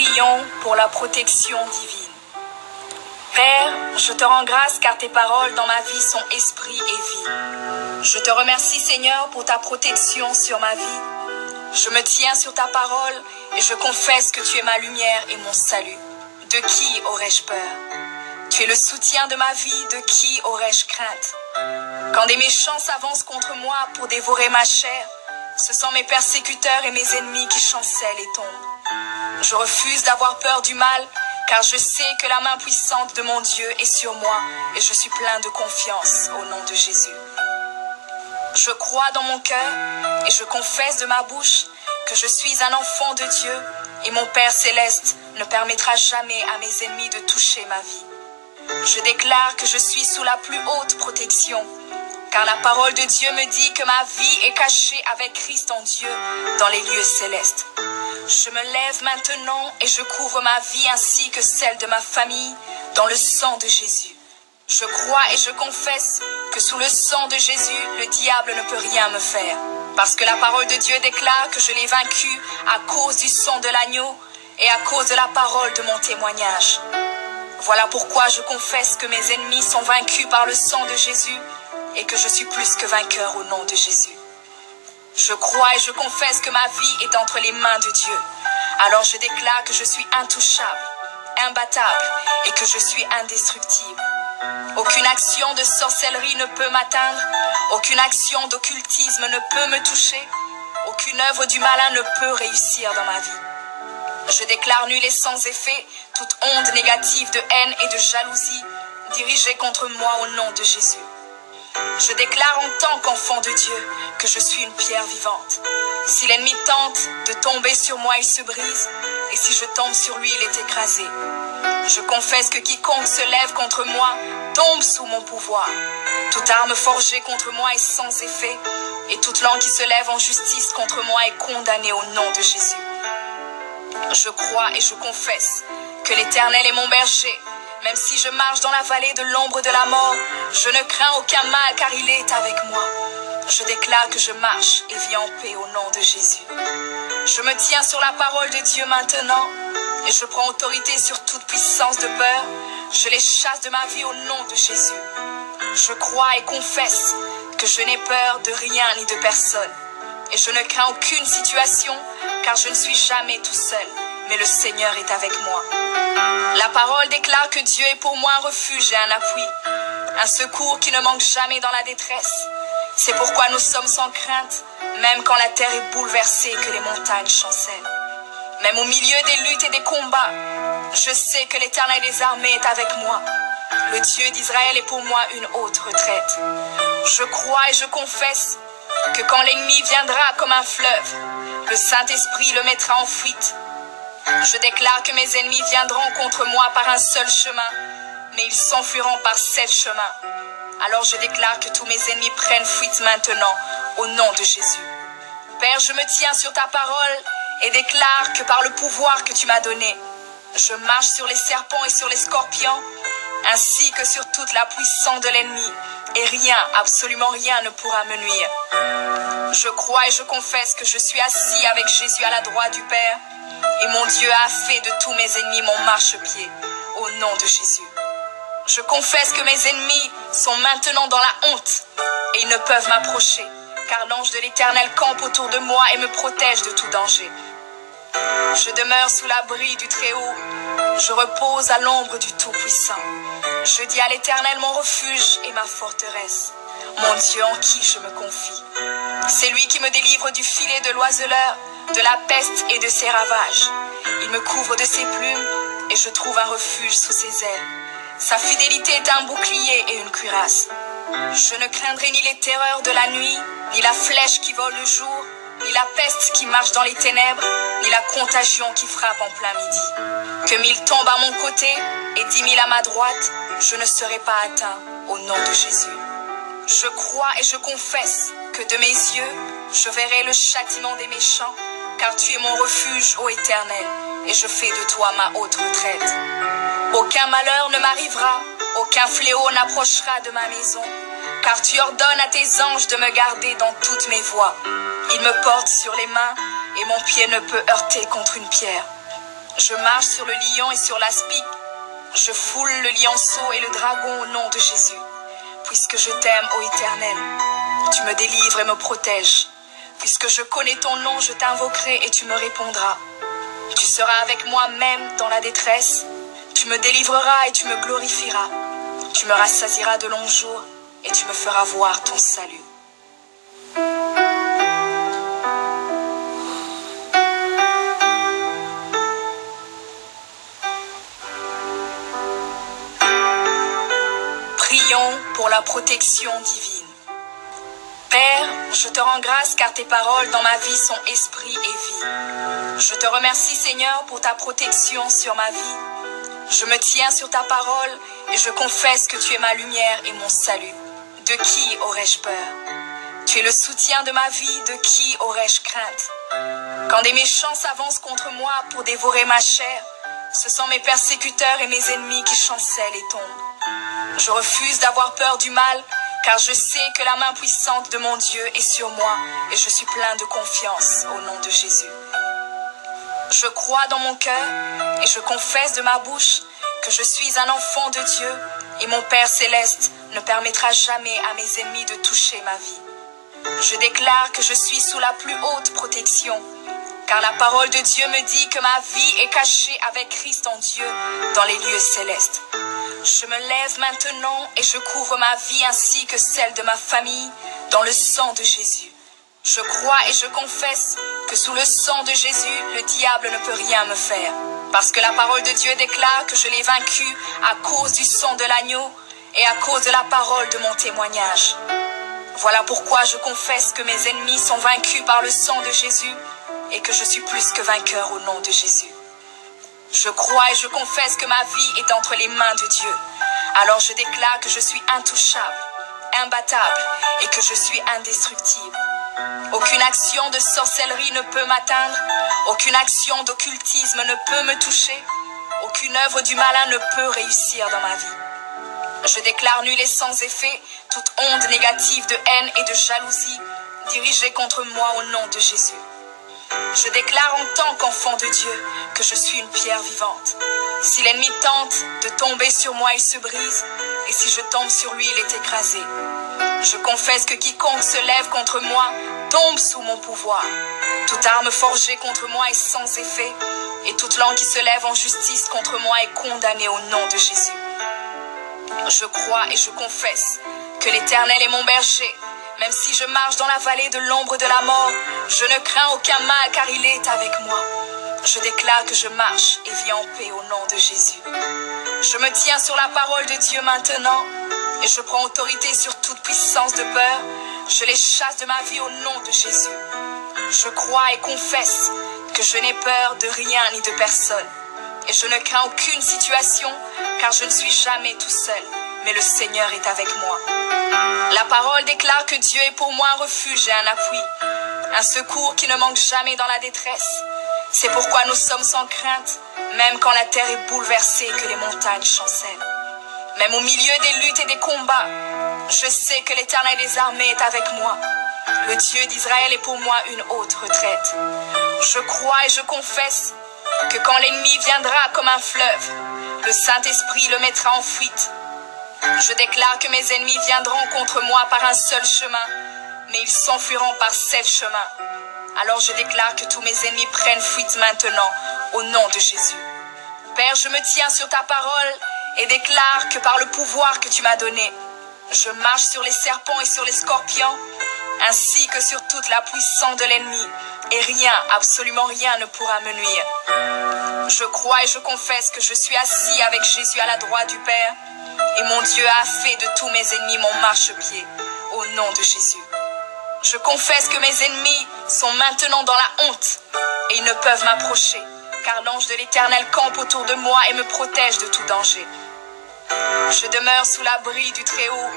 Prions pour la protection divine. Père, je te rends grâce car tes paroles dans ma vie sont esprit et vie. Je te remercie Seigneur pour ta protection sur ma vie. Je me tiens sur ta parole et je confesse que tu es ma lumière et mon salut. De qui aurais-je peur? Tu es le soutien de ma vie, de qui aurais-je crainte? Quand des méchants s'avancent contre moi pour dévorer ma chair, ce sont mes persécuteurs et mes ennemis qui chancellent et tombent. Je refuse d'avoir peur du mal, car je sais que la main puissante de mon Dieu est sur moi et je suis plein de confiance au nom de Jésus. Je crois dans mon cœur et je confesse de ma bouche que je suis un enfant de Dieu et mon Père céleste ne permettra jamais à mes ennemis de toucher ma vie. Je déclare que je suis sous la plus haute protection, car la parole de Dieu me dit que ma vie est cachée avec Christ en Dieu dans les lieux célestes. Je me lève maintenant et je couvre ma vie ainsi que celle de ma famille dans le sang de Jésus. Je crois et je confesse que sous le sang de Jésus, le diable ne peut rien me faire, parce que la parole de Dieu déclare que je l'ai vaincu à cause du sang de l'agneau et à cause de la parole de mon témoignage. Voilà pourquoi je confesse que mes ennemis sont vaincus par le sang de Jésus et que je suis plus que vainqueur au nom de Jésus. Je crois et je confesse que ma vie est entre les mains de Dieu. Alors je déclare que je suis intouchable, imbattable et que je suis indestructible. Aucune action de sorcellerie ne peut m'atteindre, aucune action d'occultisme ne peut me toucher, aucune œuvre du malin ne peut réussir dans ma vie. Je déclare nul et sans effet toute onde négative de haine et de jalousie dirigée contre moi au nom de Jésus. Je déclare en tant qu'enfant de Dieu que je suis une pierre vivante. Si l'ennemi tente de tomber sur moi, il se brise, et si je tombe sur lui, il est écrasé. Je confesse que quiconque se lève contre moi tombe sous mon pouvoir. Toute arme forgée contre moi est sans effet, et toute langue qui se lève en justice contre moi est condamnée au nom de Jésus. Je crois et je confesse que l'Éternel est mon berger. Même si je marche dans la vallée de l'ombre de la mort, je ne crains aucun mal car il est avec moi. Je déclare que je marche et vis en paix au nom de Jésus. Je me tiens sur la parole de Dieu maintenant et je prends autorité sur toute puissance de peur. Je les chasse de ma vie au nom de Jésus. Je crois et confesse que je n'ai peur de rien ni de personne. Et je ne crains aucune situation car je ne suis jamais tout seul, mais le Seigneur est avec moi. La parole déclare que Dieu est pour moi un refuge et un appui, un secours qui ne manque jamais dans la détresse. C'est pourquoi nous sommes sans crainte, même quand la terre est bouleversée et que les montagnes chancellent. Même au milieu des luttes et des combats, je sais que l'Éternel des armées est avec moi. Le Dieu d'Israël est pour moi une haute retraite. Je crois et je confesse que quand l'ennemi viendra comme un fleuve, le Saint-Esprit le mettra en fuite. Je déclare que mes ennemis viendront contre moi par un seul chemin, mais ils s'enfuiront par 7 chemins. Alors je déclare que tous mes ennemis prennent fuite maintenant, au nom de Jésus. Père, je me tiens sur ta parole et déclare que par le pouvoir que tu m'as donné, je marche sur les serpents et sur les scorpions, ainsi que sur toute la puissance de l'ennemi, et rien, absolument rien ne pourra me nuire. Je crois et je confesse que je suis assis avec Jésus à la droite du Père, et mon Dieu a fait de tous mes ennemis mon marchepied, au nom de Jésus. Je confesse que mes ennemis sont maintenant dans la honte, et ils ne peuvent m'approcher, car l'ange de l'Éternel campe autour de moi et me protège de tout danger. Je demeure sous l'abri du Très-Haut, je repose à l'ombre du Tout-Puissant. Je dis à l'Éternel mon refuge et ma forteresse, mon Dieu en qui je me confie. C'est lui qui me délivre du filet de l'oiseleur, de la peste et de ses ravages. Il me couvre de ses plumes et je trouve un refuge sous ses ailes. Sa fidélité est un bouclier et une cuirasse. Je ne craindrai ni les terreurs de la nuit, ni la flèche qui vole le jour, ni la peste qui marche dans les ténèbres, ni la contagion qui frappe en plein midi. Que 1000 tombent à mon côté et 10 000 à ma droite, je ne serai pas atteint au nom de Jésus. Je crois et je confesse que de mes yeux, je verrai le châtiment des méchants, car tu es mon refuge, ô Éternel, et je fais de toi ma haute retraite. Aucun malheur ne m'arrivera, aucun fléau n'approchera de ma maison, car tu ordonnes à tes anges de me garder dans toutes mes voies. Ils me portent sur les mains, et mon pied ne peut heurter contre une pierre. Je marche sur le lion et sur l'aspic. Je foule le lionceau et le dragon au nom de Jésus. Puisque je t'aime, ô Éternel, tu me délivres et me protèges. Puisque je connais ton nom, je t'invoquerai et tu me répondras. Tu seras avec moi même dans la détresse. Tu me délivreras et tu me glorifieras. Tu me rassasieras de longs jours et tu me feras voir ton salut. Prions pour la protection divine. Père, je te rends grâce car tes paroles dans ma vie sont esprit et vie. Je te remercie Seigneur pour ta protection sur ma vie. Je me tiens sur ta parole et je confesse que tu es ma lumière et mon salut. De qui aurais-je peur? Tu es le soutien de ma vie, de qui aurais-je crainte? Quand des méchants s'avancent contre moi pour dévorer ma chair, ce sont mes persécuteurs et mes ennemis qui chancellent et tombent. Je refuse d'avoir peur du mal, car je sais que la main puissante de mon Dieu est sur moi et je suis plein de confiance au nom de Jésus. Je crois dans mon cœur et je confesse de ma bouche que je suis un enfant de Dieu et mon Père céleste ne permettra jamais à mes ennemis de toucher ma vie. Je déclare que je suis sous la plus haute protection, car la parole de Dieu me dit que ma vie est cachée avec Christ en Dieu dans les lieux célestes. Je me lève maintenant et je couvre ma vie ainsi que celle de ma famille dans le sang de Jésus. Je crois et je confesse que sous le sang de Jésus, le diable ne peut rien me faire. Parce que la parole de Dieu déclare que je l'ai vaincu à cause du sang de l'agneau et à cause de la parole de mon témoignage. Voilà pourquoi je confesse que mes ennemis sont vaincus par le sang de Jésus et que je suis plus que vainqueur au nom de Jésus. Je crois et je confesse que ma vie est entre les mains de Dieu. Alors je déclare que je suis intouchable, imbattable et que je suis indestructible. Aucune action de sorcellerie ne peut m'atteindre, aucune action d'occultisme ne peut me toucher, aucune œuvre du malin ne peut réussir dans ma vie. Je déclare nul et sans effet toute onde négative de haine et de jalousie dirigée contre moi au nom de Jésus. Je déclare en tant qu'enfant de Dieu que je suis une pierre vivante. Si l'ennemi tente de tomber sur moi, il se brise, et si je tombe sur lui, il est écrasé. Je confesse que quiconque se lève contre moi tombe sous mon pouvoir. Toute arme forgée contre moi est sans effet, et toute langue qui se lève en justice contre moi est condamnée au nom de Jésus. Je crois et je confesse que l'Éternel est mon berger. Même si je marche dans la vallée de l'ombre de la mort, je ne crains aucun mal car il est avec moi. Je déclare que je marche et vis en paix au nom de Jésus. Je me tiens sur la parole de Dieu maintenant et je prends autorité sur toute puissance de peur. Je les chasse de ma vie au nom de Jésus. Je crois et confesse que je n'ai peur de rien ni de personne. Et je ne crains aucune situation car je ne suis jamais tout seul, mais le Seigneur est avec moi. La parole déclare que Dieu est pour moi un refuge et un appui, un secours qui ne manque jamais dans la détresse. C'est pourquoi nous sommes sans crainte, même quand la terre est bouleversée et que les montagnes chancellent. Même au milieu des luttes et des combats, je sais que l'Éternel des armées est avec moi. Le Dieu d'Israël est pour moi une haute retraite. Je crois et je confesse que quand l'ennemi viendra comme un fleuve, le Saint-Esprit le mettra en fuite. Je déclare que mes ennemis viendront contre moi par un seul chemin, mais ils s'enfuiront par 7 chemins. Alors je déclare que tous mes ennemis prennent fuite maintenant, au nom de Jésus. Père, je me tiens sur ta parole et déclare que par le pouvoir que tu m'as donné, je marche sur les serpents et sur les scorpions, ainsi que sur toute la puissance de l'ennemi, et rien, absolument rien ne pourra me nuire. Je crois et je confesse que je suis assis avec Jésus à la droite du Père, et mon Dieu a fait de tous mes ennemis mon marchepied, au nom de Jésus. Je confesse que mes ennemis sont maintenant dans la honte, et ils ne peuvent m'approcher, car l'ange de l'Éternel campe autour de moi et me protège de tout danger. Je demeure sous l'abri du Très-Haut,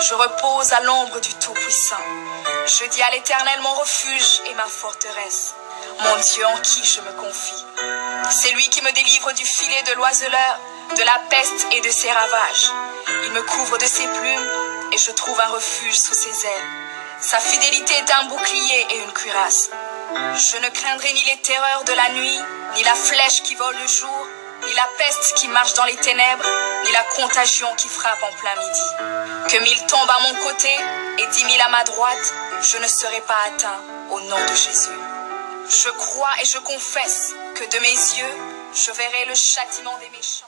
je repose à l'ombre du Tout-Puissant. Je dis à l'Éternel mon refuge et ma forteresse, mon Dieu en qui je me confie. C'est lui qui me délivre du filet de l'oiseleur, de la peste et de ses ravages. Il me couvre de ses plumes et je trouve un refuge sous ses ailes. Sa fidélité est un bouclier et une cuirasse. Je ne craindrai ni les terreurs de la nuit, ni la flèche qui vole le jour, ni la peste qui marche dans les ténèbres, ni la contagion qui frappe en plein midi. Que 1000 tombent à mon côté et 10 000 à ma droite, je ne serai pas atteint au nom de Jésus. Je crois et je confesse que de mes yeux, je verrai le châtiment des méchants.